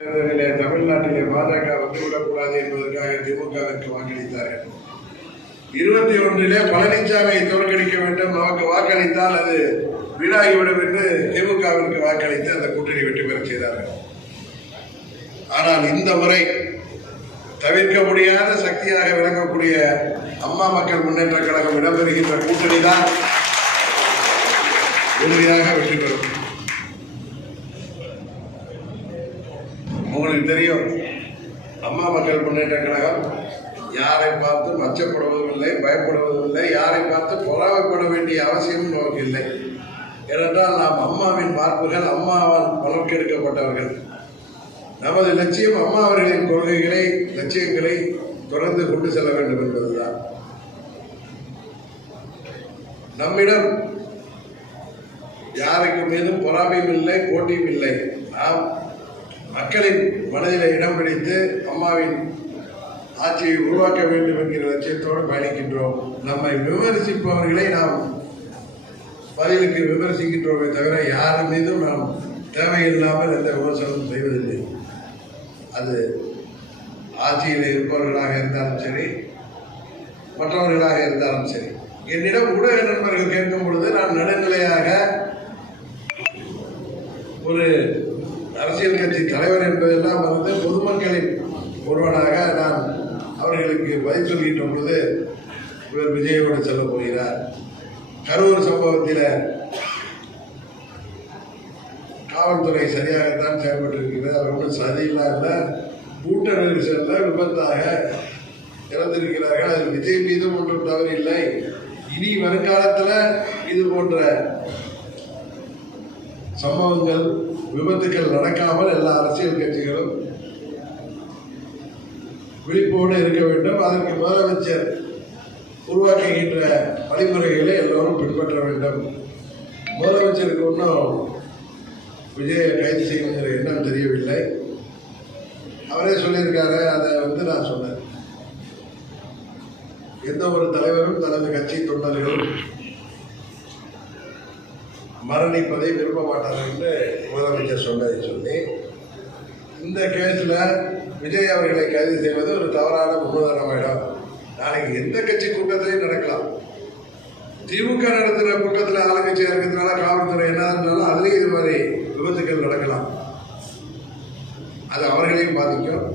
தேர்தலிலே தமிழ்நாட்டிலே பாஜக வந்துவிடக்கூடாது என்பதற்காக திமுகவிற்கு வாக்களித்தார்கள். இருபத்தி ஒன்றிலே பழனிசாமியை தோற்கடிக்க வேண்டும் நமக்கு வாக்களித்தால் அது வீணாகிவிடும் என்று திமுகவிற்கு வாக்களித்து அந்த கூட்டணி வெற்றி பெற செய்தார்கள். ஆனால் இந்த முறை தவிர்க்க முடியாத சக்தியாக விளங்கக்கூடிய அம்மா மக்கள் முன்னேற்ற கழகம் இடம்பெறுகின்ற கூட்டணி தான் உறுதியாக வெற்றி பெறும். உங்களுக்கு தெரியும். அம்மா மக்கள் முன்னேற்ற கழகம் யாரை பார்த்து மச்சப்படுவதும் இல்லை பயப்படுவதும் இல்லை யாரை பார்த்து பொறாமைப்பட வேண்டிய அவசியமும் நமக்கு இல்லை. ஏனென்றால் நாம் அம்மாவின் பார்ப்புகள் அம்மாவால் வளர்க்கெடுக்கப்பட்டவர்கள். நமது லட்சியம் அம்மா அவர்களின் கொள்கைகளை லட்சியங்களை தொடர்ந்து கொண்டு செல்ல வேண்டும் என்பதுதான். நம்மிடம் யாருக்கு மீதும் பொறாமையும் இல்லை போட்டியும் இல்லை. நாம் மக்களின் மனதில் இடம் பிடித்து அம்மாவின் ஆட்சியை உருவாக்க வேண்டும் என்கிற லட்சியத்தோடு பயணிக்கின்றோம். நம்மை விமர்சிப்பவர்களை நாம் பதிலுக்கு விமர்சிக்கின்றோமே தவிர யார் மீதும் நாம் தேவையில்லாமல் எந்த விமர்சனமும் செய்வதில்லை. அது ஆட்சியில் இருப்பவர்களாக இருந்தாலும் சரி மற்றவர்களாக இருந்தாலும் சரி. என்னிடம் ஊடக நண்பர்கள் கேட்கும் பொழுது நான் நடுநிலையாக ஒரு அரசியல் கட்சி தலைவர் என்பதெல்லாம் வந்து பொதுமக்களின் ஒருவனாக நான் அவர்களுக்கு பதில் சொல்கின்ற பொழுது இவர் விஜயோடு செல்ல போகிறார். கரூர் சம்பவத்தில் காவல்துறை சரியாகத்தான் செயல்பட்டிருக்கிறது. அவர் ஒன்றும் சதியெல்லாம் இல்லை. கூட்ட நெரிசலில் விபத்தாக இறந்திருக்கிறார்கள். அதில் விஜய் மீதும் ஒன்றும் தவறு இல்லை. இனி வருங்காலத்தில் இது போன்ற சம்பவங்கள் விபத்துக்கள் நடக்காமல் எல்லா அரசியல் கட்சிகளும் விழிப்போடு இருக்க வேண்டும். அதற்கு முதலமைச்சர் உருவாக்குகின்ற வழிமுறைகளை எல்லோரும் பின்பற்ற வேண்டும். முதலமைச்சருக்கு ஒன்றும் விஜய கைது செய்யணுங்கிற எண்ணம் தெரியவில்லை. அவரே சொல்லியிருக்காரு அதை வந்து நான் சொன்னேன். எந்த ஒரு தலைவரும் தனது கட்சி தொண்டர்களும் மரணிப்பதை விரும்ப மாட்டார்கள் என்று முதலமைச்சர் சொன்னதை சொல்லி இந்த கேஸில் விஜய் அவர்களை கைது செய்வது ஒரு தவறான முன்னுதாரணமாயிடும் நாளைக்கு எந்த கட்சி கூட்டத்திலையும் நடக்கலாம். திமுக நடத்துகிற கூட்டத்தில் ஆளுங்கட்சியாக இருக்கிறதுனால காவல்துறை என்ன இருந்தாலும் அதுலேயும் இது மாதிரி விபத்துக்கள் நடக்கலாம். அது அவர்களையும் பாதிக்கும்.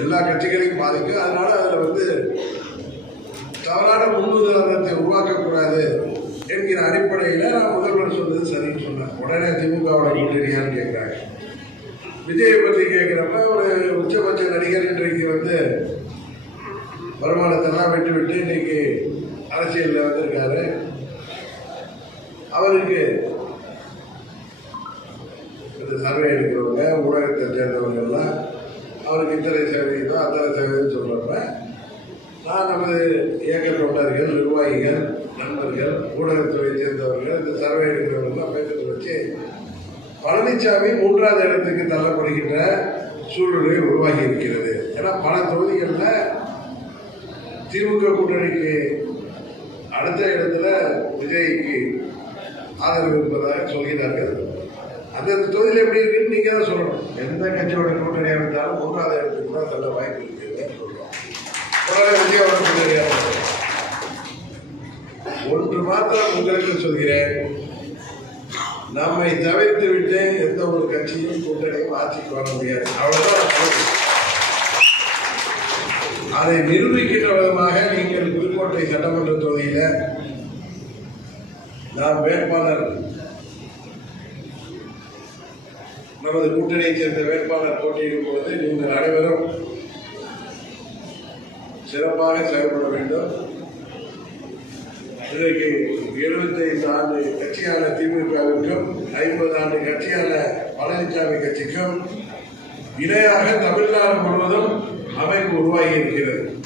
எல்லா கட்சிகளையும் பாதிக்கும். அதனால் அதில் வந்து தவறான முன்னுதாரணத்தை உருவாக்கக்கூடாது. என்கிற அடிப்படையில் நான் முதல்வர் சொன்னது சரின்னு சொன்னேன் உடனே திமுகவோட கூட்டணியான்னு கேட்குறாங்க விஜயை பற்றி கேட்குறப்ப ஒரு உச்சபட்ச நடிகர் இன்றைக்கு வந்து வருமானத்தெல்லாம் விட்டு விட்டு இன்னைக்கு அரசியலில் வந்திருக்காரு. அவருக்கு இந்த சர்வே எடுக்கிறவங்க ஊடகத்தை சேர்ந்தவங்கெல்லாம் அவருக்கு இத்தனை சதவீதம் அத்தனை சதவீதம் சொல்கிறப்ப நான் நமது இயக்க தொண்டர்கள் நிர்வாகிகள் நண்பர்கள் ஊடகத்துறை சேர்ந்தவர்கள் இந்த சர்வே எடுக்கிறவங்கெல்லாம் பேசுறத வச்சு பழனிசாமி மூன்றாவது இடத்துக்கு தள்ளப்படுகின்ற சூழ்நிலை உருவாகி இருக்கிறது. ஏன்னா பல தொகுதிகளில் திமுக கூட்டணிக்கு அடுத்த இடத்துல விஜய்க்கு ஆதரவு இருப்பதாக சொல்கிறார்கள். அந்த தொகுதியில் எப்படி இருக்குன்னு நீங்கள் தான் சொல்லணும். எந்த கட்சியோட கூட்டணியாக இருந்தாலும் மூன்றாவது இடத்துக்கு கூட தள்ள வாய்ப்பு இருக்குதுன்னு சொல்கிறோம் உடனே விஜயோட கூட்டணியாக ஒன்று மாத்திரம் உங்களுக்கு சொல்கிறேன். நம்மை தவிர்த்து விட்டு எந்த ஒரு கட்சியும் கூட்டணியும் ஆட்சிக்கு வர முடியாது. அவ்வளவுதான் அதை நிரூபிக்கின்ற விதமாக நீங்கள் புதுக்கோட்டை சட்டமன்ற தொகுதியில் நாம் வேட்பாளர் நமது கூட்டணியைச் சேர்ந்த வேட்பாளர் போட்டியிடும் போது நீங்கள் அனைவரும் சிறப்பாக செயல்பட வேண்டும். இன்றைக்கு எழுபத்தைந்து ஆண்டு கட்சியான திமுகவிற்கும் ஐம்பது ஆண்டு கட்சியான பழனிசாமி கட்சிக்கும் இணையாக தமிழ்நாடு முழுவதும் அமைப்பு உருவாகி இருக்கிறது.